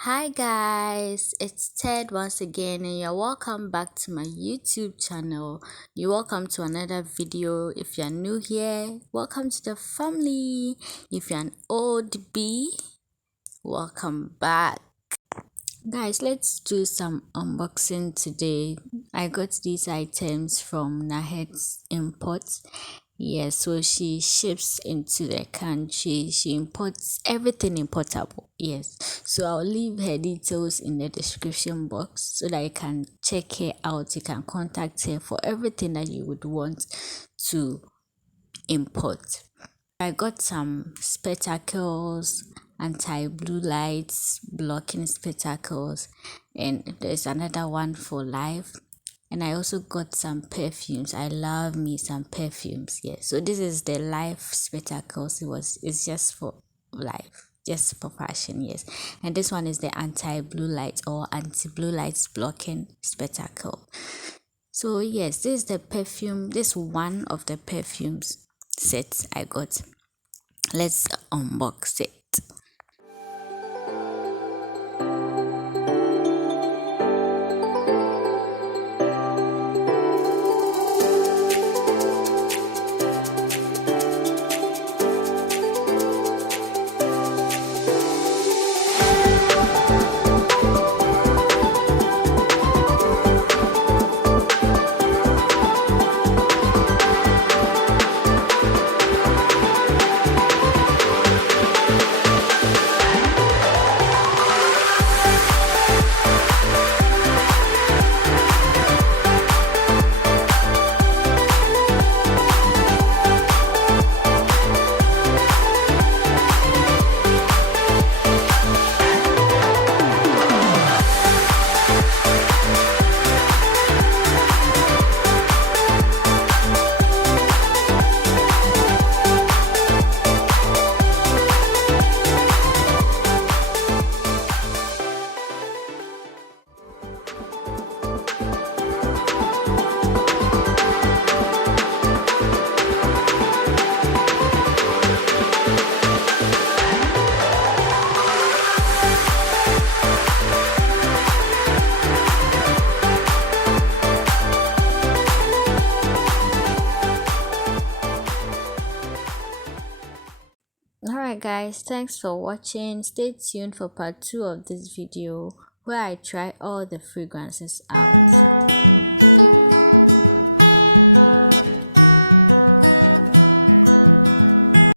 Hi guys, it's Ted once again, and you're welcome back to my YouTube channel. You're welcome to another video. If you're new here, welcome to the family. If you're an old bee, welcome back. Guys, let's do some unboxing today. I got these items from Nahett's Import. Yeah, so she ships into the country. She imports everything importable. Yes. So I'll leave her details in the description box so that you can check her out. You can contact her for everything that you would want to import. I got some spectacles, anti-blue lights, blocking spectacles, and there's another one for live. And I also got some perfumes. I love me some perfumes. Yeah. So this is the live spectacles. It's just for life, just for fashion. Yes. And this one is the anti-blue light or anti-blue lights blocking spectacle. So yes, this is the perfume. This one of the perfumes sets I got. Let's unbox it. Alright guys, thanks for watching. Stay tuned for part 2 of this video where I try all the fragrances out.